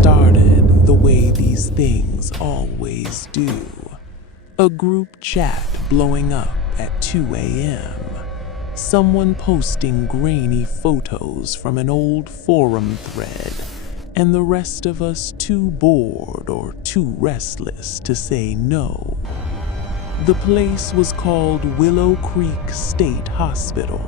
started the way these things always do. A group chat blowing up at 2 a.m. Someone posting grainy photos from an old forum thread, and the rest of us too bored or too restless to say no. The place was called Willow Creek State Hospital,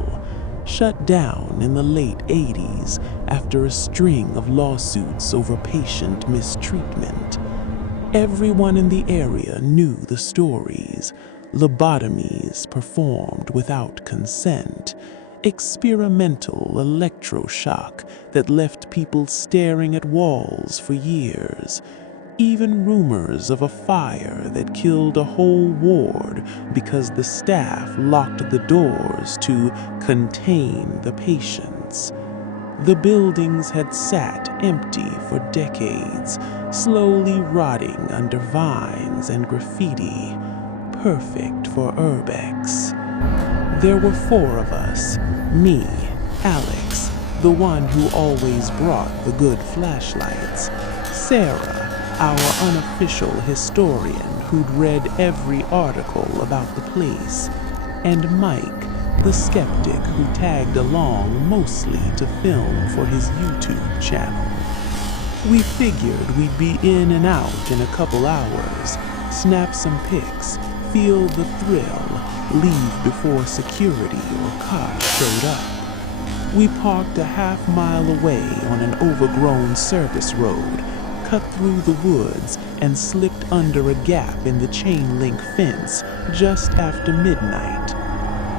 shut down in the late 80s after a string of lawsuits over patient mistreatment. Everyone in the area knew the stories: lobotomies performed without consent, experimental electroshock that left people staring at walls for years, even rumors of a fire that killed a whole ward because the staff locked the doors to contain the patients. The buildings had sat empty for decades, slowly rotting under vines and graffiti, perfect for urbex. There were 4 of us: me, Alex, the one who always brought the good flashlights; Sarah, our unofficial historian who'd read every article about the place; and Mike, the skeptic who tagged along mostly to film for his YouTube channel. We figured we'd be in and out in a couple hours, snap some pics, feel the thrill, leave before security or cops showed up. We parked a half-mile away on an overgrown service road, cut through the woods, and slipped under a gap in the chain-link fence just after midnight.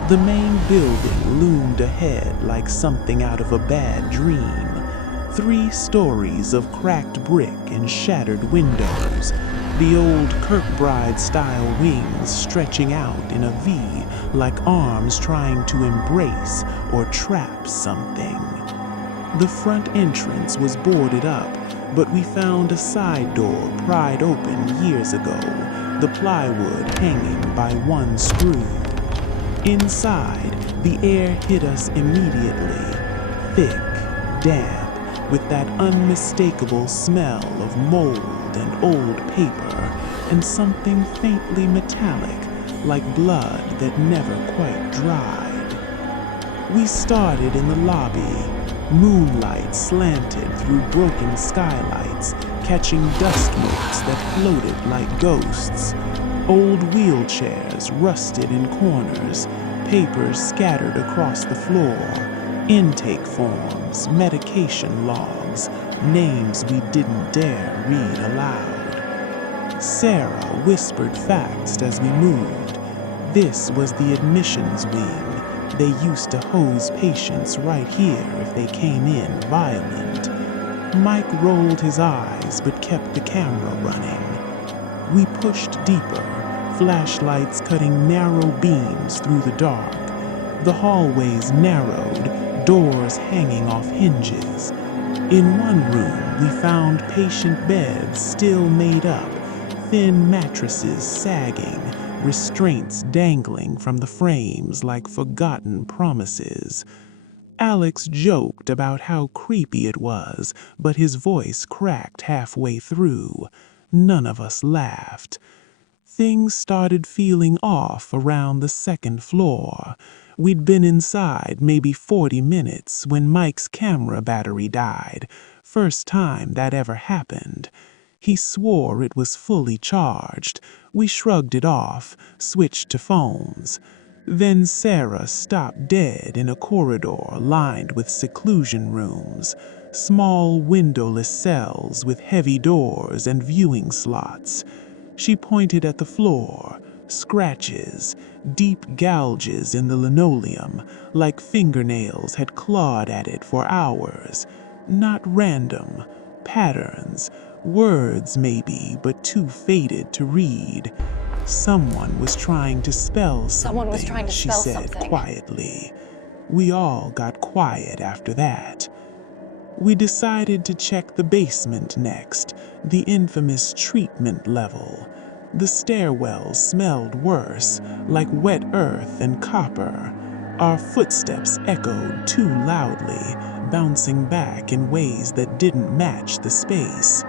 The main building loomed ahead like something out of a bad dream. 3 stories of cracked brick and shattered windows, the old Kirkbride-style wings stretching out in a V like arms trying to embrace or trap something. The front entrance was boarded up, but we found a side door pried open years ago, the plywood hanging by one screw. Inside, the air hit us immediately, thick, damp, with that unmistakable smell of mold and old paper, and something faintly metallic, like blood that never quite dried. We started in the lobby. Moonlight slanted through broken skylights, catching dust motes that floated like ghosts. Old wheelchairs rusted in corners, papers scattered across the floor, intake forms, medication logs, names we didn't dare read aloud. Sarah whispered facts as we moved. This was the admissions wing. They used to hose patients right here if they came in violent. Mike rolled his eyes but kept the camera running. We pushed deeper, flashlights cutting narrow beams through the dark. The hallways narrowed, doors hanging off hinges. In one room, we found patient beds still made up, thin mattresses sagging, restraints dangling from the frames like forgotten promises. Alex joked about how creepy it was, but his voice cracked halfway through. None of us laughed. Things started feeling off around the second floor. We'd been inside maybe 40 minutes when Mike's camera battery died. First time that ever happened. He swore it was fully charged. We shrugged it off, switched to phones. Then Sarah stopped dead in a corridor lined with seclusion rooms, small windowless cells with heavy doors and viewing slots. She pointed at the floor, scratches, deep gouges in the linoleum, like fingernails had clawed at it for hours. Not random, patterns, words maybe, but too faded to read. Someone was trying to spell something, she said quietly. We all got quiet after that. We decided to check the basement next, the infamous treatment level. The stairwells smelled worse, like wet earth and copper. Our footsteps echoed too loudly, bouncing back in ways that didn't match the space.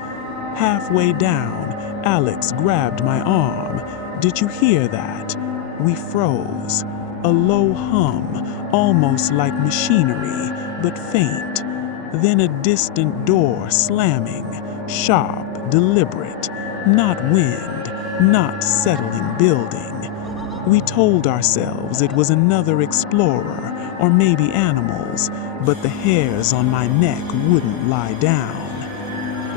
Halfway down, Alex grabbed my arm. "Did you hear that?" We froze. A low hum, almost like machinery, but faint. Then a distant door slamming, sharp, deliberate. Not wind, not settling building. We told ourselves it was another explorer, or maybe animals, but the hairs on my neck wouldn't lie down.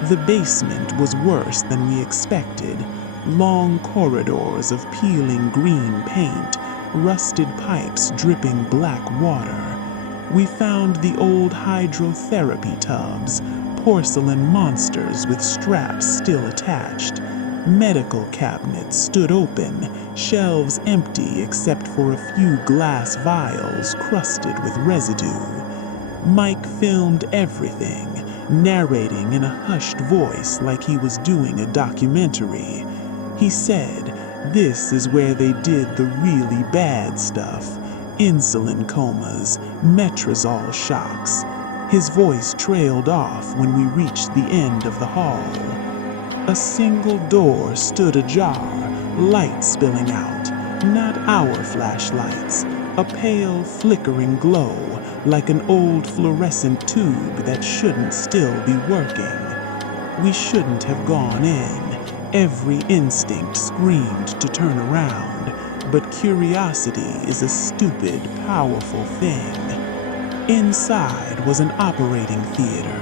The basement was worse than we expected. Long corridors of peeling green paint, rusted pipes dripping black water. We found the old hydrotherapy tubs, porcelain monsters with straps still attached. Medical cabinets stood open, shelves empty except for a few glass vials crusted with residue. Mike filmed everything, narrating in a hushed voice like he was doing a documentary. He said, "This is where they did the really bad stuff. Insulin comas, metrazole shocks." His voice trailed off when we reached the end of the hall. A single door stood ajar, light spilling out. Not our flashlights, a pale, flickering glow, like an old fluorescent tube that shouldn't still be working. We shouldn't have gone in. Every instinct screamed to turn around, but curiosity is a stupid, powerful thing. Inside was an operating theater,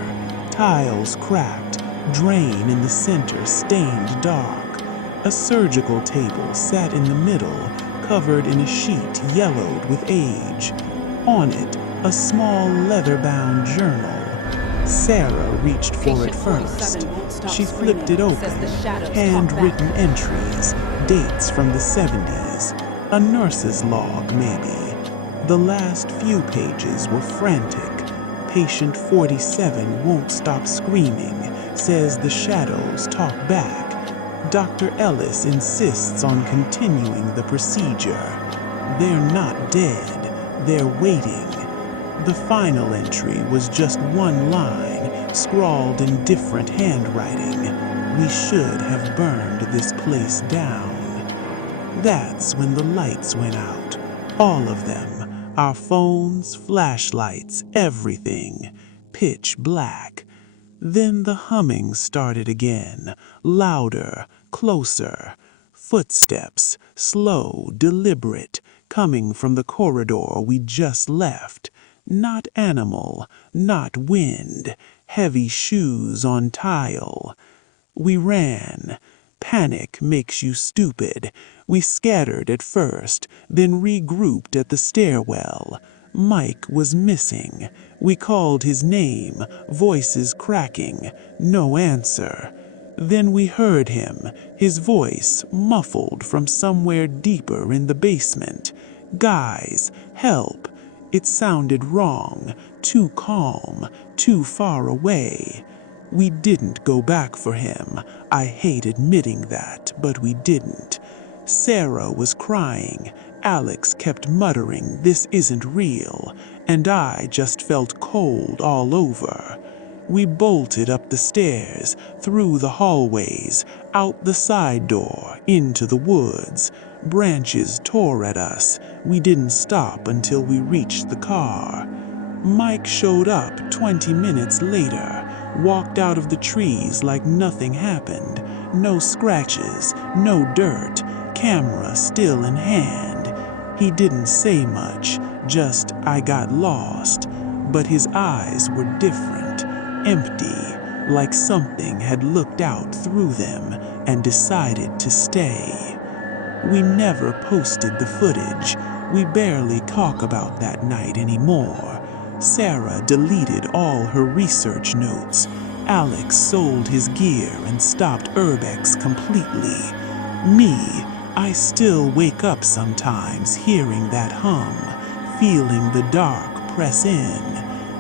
tiles cracked, drain in the center stained dark. A surgical table sat in the middle, covered in a sheet yellowed with age. On it, a small leather-bound journal. Sarah reached for it first. She flipped it open, handwritten entries, dates from the 70s, a nurse's log maybe. The last few pages were frantic. Patient 47 won't stop screaming, says the shadows talk back. Dr. Ellis insists on continuing the procedure. They're not dead, they're waiting. The final entry was just one line, scrawled in different handwriting. "We should have burned this place down." That's when the lights went out. All of them. Our phones, flashlights, everything. Pitch black. Then the humming started again, louder, closer. Footsteps, slow, deliberate, coming from the corridor we just left. Not animal, not wind, heavy shoes on tile. We ran. Panic makes you stupid. We scattered at first, then regrouped at the stairwell. Mike was missing. We called his name, voices cracking, no answer. Then we heard him, his voice muffled from somewhere deeper in the basement. "Guys, help!" It sounded wrong, too calm, too far away. We didn't go back for him. I hate admitting that, but we didn't. Sarah was crying. Alex kept muttering, "This isn't real," and I just felt cold all over. We bolted up the stairs, through the hallways, out the side door, into the woods. Branches tore at us. We didn't stop until we reached the car. Mike showed up 20 minutes later, walked out of the trees like nothing happened. No scratches, no dirt, camera still in hand. He didn't say much, just "I got lost," but his eyes were different, empty, like something had looked out through them and decided to stay. We never posted the footage. We barely talk about that night anymore. Sarah deleted all her research notes. Alex sold his gear and stopped Urbex completely. Me, I still wake up sometimes hearing that hum, feeling the dark press in.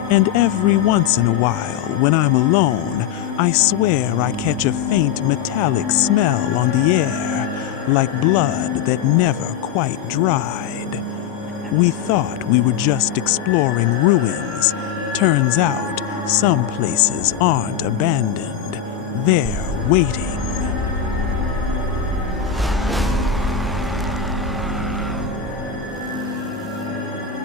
And every once in a while, when I'm alone, I swear I catch a faint metallic smell on the air, like blood that never quite dried. We thought we were just exploring ruins. Turns out, some places aren't abandoned. They're waiting.